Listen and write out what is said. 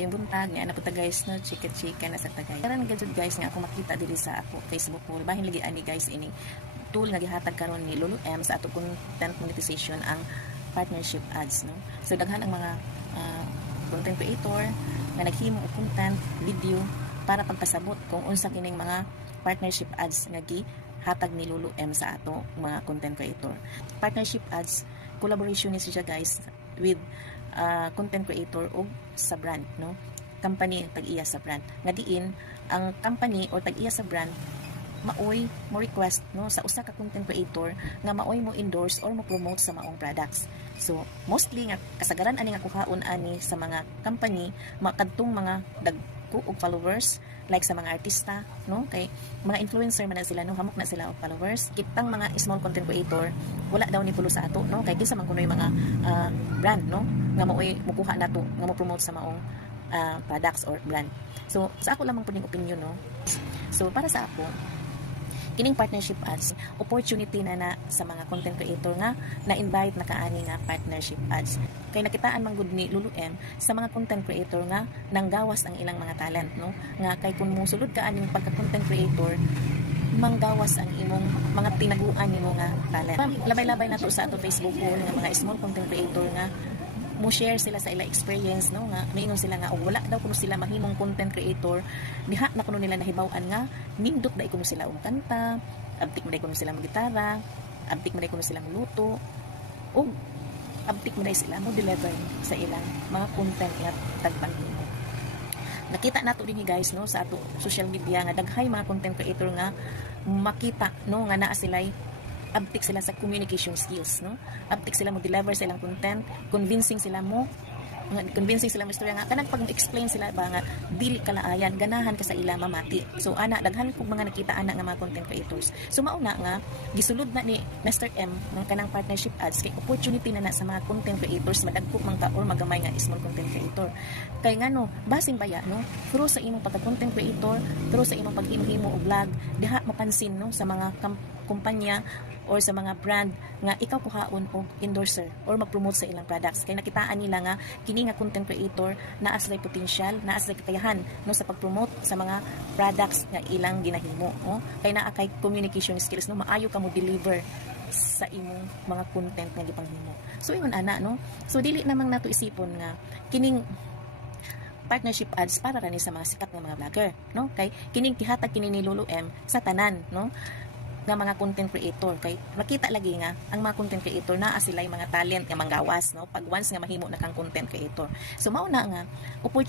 Maayong buntag nga na po ta guys no, chika na sa tagay. Karon gadud guys nga ako makita diri sa ako Facebook poll. Bahin lagi ani guys ining tool nga gihatag karon ni Lulu M sa ato content monetization ang partnership ads no. So daghan ang mga content creator nga naghimo og content video para pagpasabot kung unsa kining mga partnership ads nga gihatag ni Lulu M sa ato mga content creator. Partnership ads collaboration ni siya guys with content creator o sa brand no, company tag-iya sa brand nga diin ang company o tag-iya sa brand maoy mo request no sa usa ka content creator nga maoy mo endorse or mo promote sa maong products. So mostly nga kasagaran ani nga kuhaon ani sa mga company makadtong mga dagko og followers like sa mga artista no, kay mga influencer man na sila no, hamok na sila og followers. Kitang mga small content creator wala daw ni pulo sa ato no, kay kinsa man kunoy mga brand no nga maoy mukuha nato nga mo promote sa maong products or brand. So sa ako lamang puning opinion no. So para sa ako kining partnership ads opportunity na sa mga content creator nga na-invite na kaani nga partnership ads. Kay nakitaan man gud ni Lulu M sa mga content creator nga nanggawas ang ilang mga talent no, nga kay kun mosulod ka aning pagka content creator manggawas ang imong mga tinaguan nimo nga talent. Labay-labay nato sa ato Facebook poll nga mga small content creator nga mo share sila sa ila experience no, nga maingon sila nga wala daw kuno sila mahimong content creator diha na kuno nila nahibaw-an nga nindot dai kuno sila og kanta, abtik man dai kuno sila mag-gitara, abtik man dai kuno sila magluto o abtik man dai sila mo deliver sa ilang mga content nga tagpanghimo. Nakita nato dinhi guys no sa ato social media nga daghay mga content creator nga makita no nga naa sila'y abtik sila sa communication skills no, abtik sila mo deliver sa ilang content, convincing sila mo istorya nga kanang pag-explain sila ba nga dili kalaayan ganahan ka sa ila mamati. So ana daghan kog mga nakita ana nga mga content creators. So mauna nga gisulod na ni Mr. M ng kanang partnership ads kay opportunity na sa mga content creators madagko man ka or magamay nga small content creator. Kay ngano basing baya no, through sa imong pagka-content creator, through sa imong paghimo-himo og vlog, diha mapansin no sa mga kumpanya or sa mga brand nga ikaw kuhaon og endorser or mag-promote sa ilang products. Kay nakitaan nila nga kini nga content creator naa sila potential, naa sila kakayahan no sa pag-promote sa mga products nga ilang ginahimo no. Kay naa kay communication skills no, maayo ka mo deliver sa imong mga content nga gipanghimo. So ingon ana no. So dili namang nato isipon nga kining partnership ads para rani sa mga sikat nga mga vlogger no, kay kining gihatag kini ni Lulu M sa tanan no nga mga content creator. Kay makita lagi nga ang mga content creator naa sila mga talent nga manggawas no pag once nga mahimo na kang content creator. So mao na nga